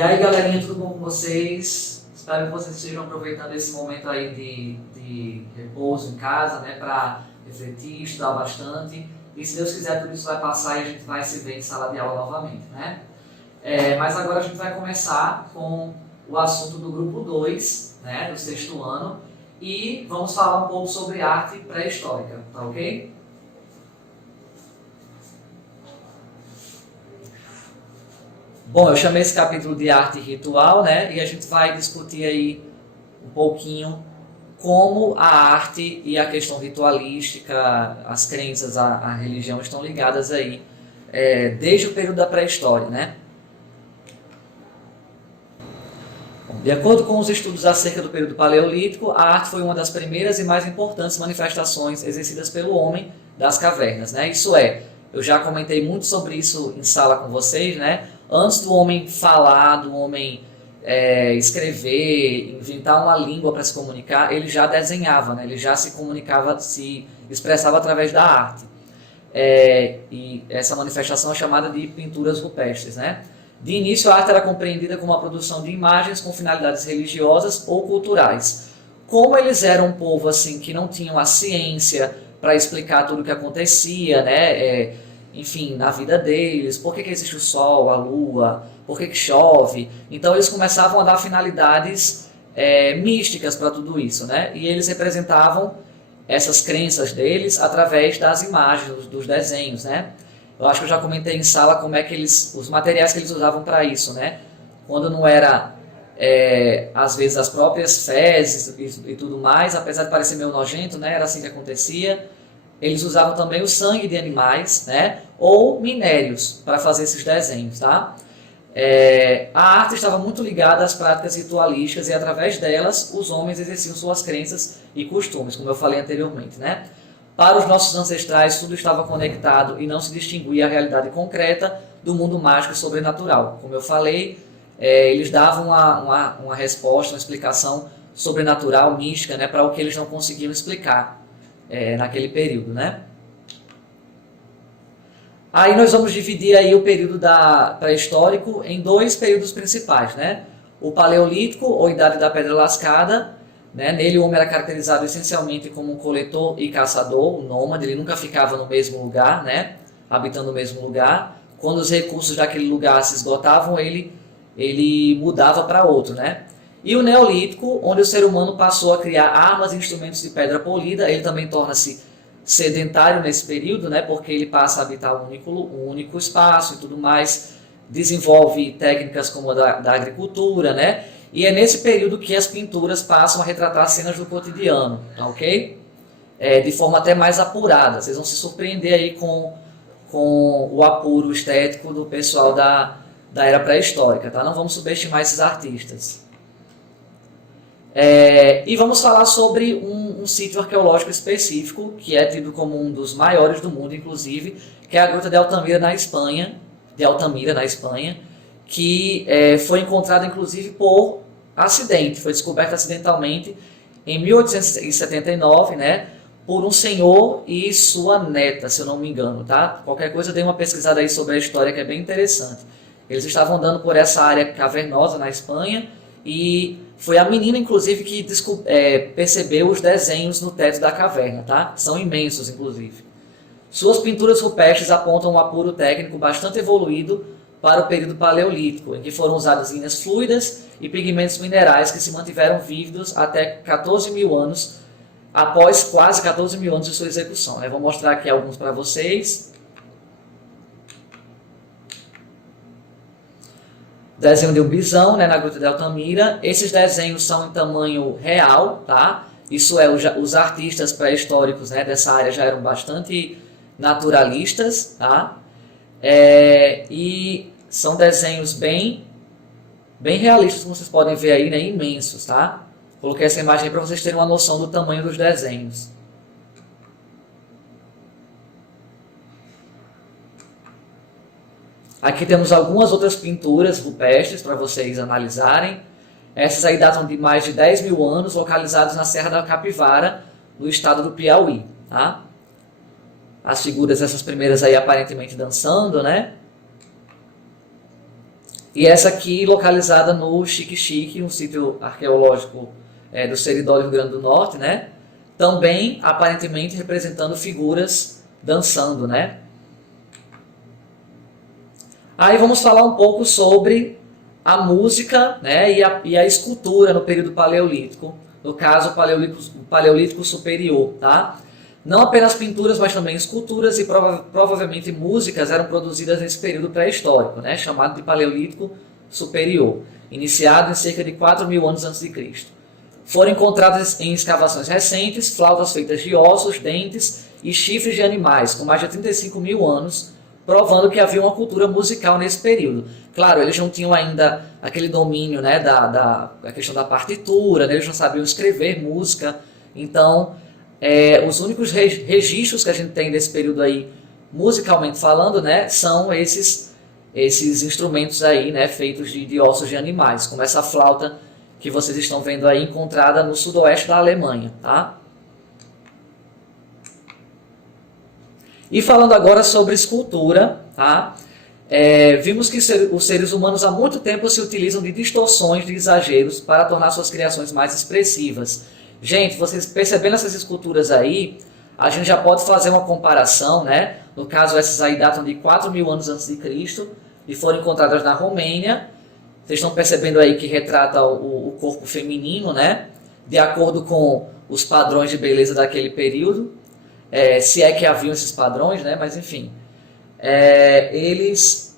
E aí, galerinha, tudo bom com vocês? Espero que vocês estejam aproveitando esse momento aí de repouso em casa, né, para refletir, estudar bastante. E se Deus quiser, tudo isso vai passar e a gente vai se ver em sala de aula novamente, né? Mas agora a gente vai começar com o assunto do grupo 2, né, do sexto ano, e vamos falar um pouco sobre arte pré-histórica, tá ok? Bom, eu chamei esse capítulo de arte ritual, né? E a gente vai discutir aí um pouquinho como a arte e a questão ritualística, as crenças, a religião estão ligadas aí desde o período da pré-história, né? Bom, de acordo com os estudos acerca do período paleolítico, a arte foi uma das primeiras e mais importantes manifestações exercidas pelo homem das cavernas, né? Isso é, eu já comentei muito sobre isso em sala com vocês, né? Antes do homem falar, do homem escrever, inventar uma língua para se comunicar, ele já desenhava, né? Ele já se comunicava, se expressava através da arte. E essa manifestação é chamada de pinturas rupestres, né? De início, a arte era compreendida como a produção de imagens com finalidades religiosas ou culturais. Como eles eram um povo assim que não tinham a ciência para explicar tudo o que acontecia, né? Enfim, na vida deles, por que existe o sol, a lua, por que chove. Então eles começavam a dar finalidades místicas para tudo isso, né? E eles representavam essas crenças deles através das imagens, dos desenhos, né? Eu acho que eu já comentei em sala como é que os materiais que eles usavam para isso, né? Quando não era, às vezes, as próprias fezes e tudo mais, apesar de parecer meio nojento, né? Era assim que acontecia. Eles usavam também o sangue de animais, né? Ou minérios para fazer esses desenhos, tá? A arte estava muito ligada às práticas ritualísticas e através delas os homens exerciam suas crenças e costumes, como eu falei anteriormente, né? Para os nossos ancestrais tudo estava conectado e não se distinguia a realidade concreta do mundo mágico e sobrenatural. Como eu falei, eles davam uma resposta, uma explicação sobrenatural, mística, né? Para o que eles não conseguiam explicar naquele período, né? Aí nós vamos dividir aí o período pré-histórico em dois períodos principais, né? O paleolítico, ou idade da pedra lascada, né? Nele o homem era caracterizado essencialmente como um coletor e caçador, um nômade, ele nunca ficava no mesmo lugar, né? Habitando o mesmo lugar. Quando os recursos daquele lugar se esgotavam, ele mudava para outro, né? E o neolítico, onde o ser humano passou a criar armas e instrumentos de pedra polida, ele também torna-se sedentário nesse período, né, porque ele passa a habitar um único espaço e tudo mais, desenvolve técnicas como a da agricultura, né, e é nesse período que as pinturas passam a retratar cenas do cotidiano, tá, ok? De forma até mais apurada, vocês vão se surpreender aí com o apuro estético do pessoal da era pré-histórica, tá? Não vamos subestimar esses artistas. E vamos falar sobre um sítio arqueológico específico, que é tido como um dos maiores do mundo, inclusive, que é a Gruta de Altamira, na Espanha, que foi encontrada, inclusive, por acidente, foi descoberta acidentalmente em 1879, né, por um senhor e sua neta, se eu não me engano, tá? Qualquer coisa, dei uma pesquisada aí sobre a história, que é bem interessante. Eles estavam andando por essa área cavernosa na Espanha, e foi a menina, inclusive, que percebeu os desenhos no teto da caverna, tá? São imensos, inclusive. Suas pinturas rupestres apontam um apuro técnico bastante evoluído para o período paleolítico, em que foram usadas linhas fluidas e pigmentos minerais que se mantiveram vívidos até 14 mil anos, após quase 14 mil anos de sua execução. Eu vou mostrar aqui alguns para vocês. Desenho de um bisão, né, na Gruta de Altamira. Esses desenhos são em tamanho real, tá? Isso é, os artistas pré-históricos, né, dessa área já eram bastante naturalistas, tá? E são desenhos bem realistas, como vocês podem ver aí, né, imensos, tá? Coloquei essa imagem aí para vocês terem uma noção do tamanho dos desenhos. Aqui temos algumas outras pinturas rupestres para vocês analisarem. Essas aí datam de mais de 10 mil anos, localizadas na Serra da Capivara, no estado do Piauí. Tá? As figuras, essas primeiras aí aparentemente dançando, né? E essa aqui localizada no Xique-Xique, um sítio arqueológico do Seridó, Rio Grande do Norte, né? Também aparentemente representando figuras dançando, né? Aí vamos falar um pouco sobre a música, né, e a escultura no período paleolítico, no caso o paleolítico superior, tá? Não apenas pinturas, mas também esculturas e provavelmente músicas eram produzidas nesse período pré-histórico, né, chamado de paleolítico superior, iniciado em cerca de 4.000 anos antes de Cristo. Foram encontradas em escavações recentes flautas feitas de ossos, dentes e chifres de animais, com mais de 35.000 anos, provando que havia uma cultura musical nesse período. Claro, eles não tinham ainda aquele domínio, né, da questão da partitura, né, eles não sabiam escrever música, então os únicos registros que a gente tem desse período aí, musicalmente falando, né, são esses instrumentos aí, né, feitos de ossos de animais, como essa flauta que vocês estão vendo aí, encontrada no sudoeste da Alemanha, tá? E falando agora sobre escultura, tá? Vimos que os seres humanos há muito tempo se utilizam de distorções, de exageros, para tornar suas criações mais expressivas. Gente, vocês percebendo essas esculturas aí, a gente já pode fazer uma comparação, né? No caso, essas aí datam de 4.000 anos antes de Cristo e foram encontradas na Romênia. Vocês estão percebendo aí que retrata o corpo feminino, né? De acordo com os padrões de beleza daquele período. Se é que haviam esses padrões, né? Mas enfim, eles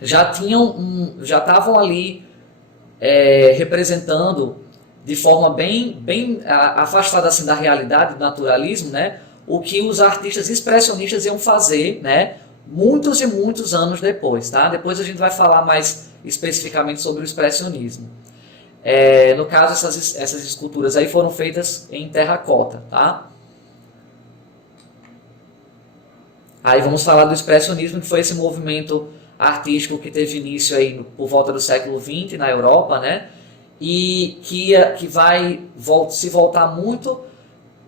já estavam ali representando de forma bem afastada assim da realidade, do naturalismo, né? O que os artistas expressionistas iam fazer, né? Muitos e muitos anos depois, tá? Depois a gente vai falar mais especificamente sobre o expressionismo. No caso, essas esculturas aí foram feitas em terracota, tá? Aí vamos falar do expressionismo, que foi esse movimento artístico que teve início aí por volta do século XX na Europa, né? E que vai se voltar muito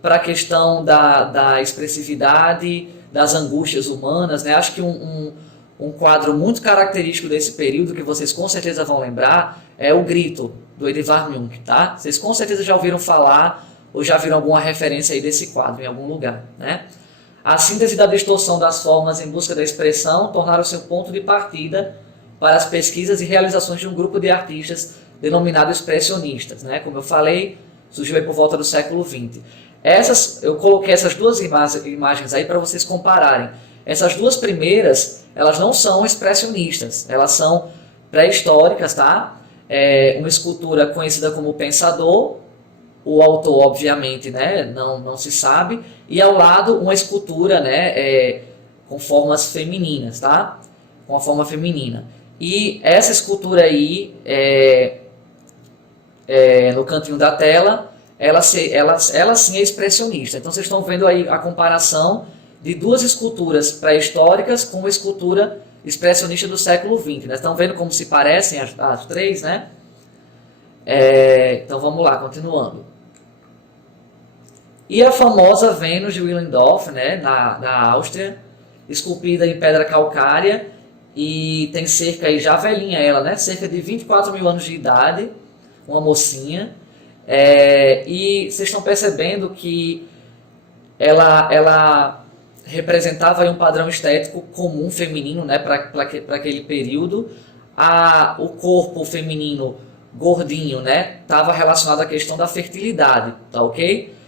para a questão da expressividade, das angústias humanas, né? Acho que um quadro muito característico desse período, que vocês com certeza vão lembrar, é o Grito, do Edvard Munch, tá? Vocês com certeza já ouviram falar ou já viram alguma referência aí desse quadro em algum lugar, né? A síntese da distorção das formas em busca da expressão tornaram-se um ponto de partida para as pesquisas e realizações de um grupo de artistas denominado expressionistas, né? Como eu falei, surgiu aí por volta do século XX. Eu coloquei essas duas imagens aí para vocês compararem. Essas duas primeiras, elas não são expressionistas, elas são pré-históricas, tá? Uma escultura conhecida como Pensador, o autor, obviamente, né, não se sabe, e ao lado uma escultura, né, com formas femininas, tá? Com a forma feminina. E essa escultura aí, no cantinho da tela, ela sim é expressionista. Então vocês estão vendo aí a comparação de duas esculturas pré-históricas com uma escultura expressionista do século XX. Né? Estão vendo como se parecem as três, né? Então vamos lá, continuando. E a famosa Vênus de Willendorf, né, na Áustria, esculpida em pedra calcária, e tem cerca, aí, já velhinha ela, né, cerca de 24.000 anos de idade, uma mocinha, e vocês estão percebendo que ela representava aí um padrão estético comum feminino, né, para aquele período. O corpo feminino gordinho, né, estava relacionado à questão da fertilidade, tá ok?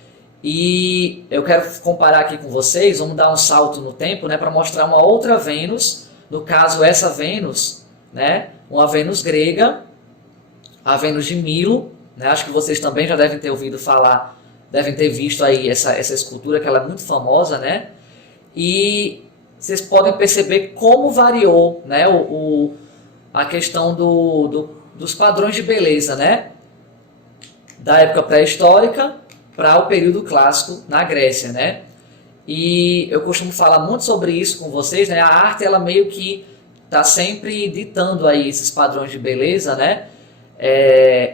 E eu quero comparar aqui com vocês, vamos dar um salto no tempo, né, para mostrar uma outra Vênus, no caso essa Vênus, né, uma Vênus grega, a Vênus de Milo, né, acho que vocês também já devem ter ouvido falar, devem ter visto aí essa escultura, que ela é muito famosa, né, e vocês podem perceber como variou, né, a questão dos padrões de beleza, né, da época pré-histórica para o período clássico na Grécia, né? E eu costumo falar muito sobre isso com vocês, né? A arte, ela meio que está sempre ditando aí esses padrões de beleza, né?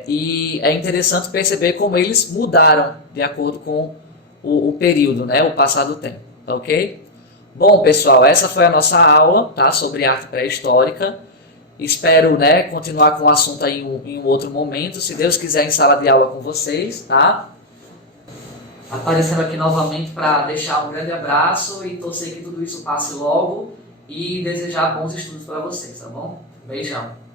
E é interessante perceber como eles mudaram de acordo com o período, né? O passar do tempo, tá ok? Bom, pessoal, essa foi a nossa aula, tá? Sobre arte pré-histórica. Espero, né, continuar com o assunto aí em um outro momento, se Deus quiser, em sala de aula com vocês, tá? Aparecendo aqui novamente para deixar um grande abraço e torcer que tudo isso passe logo e desejar bons estudos para vocês, tá bom? Beijão!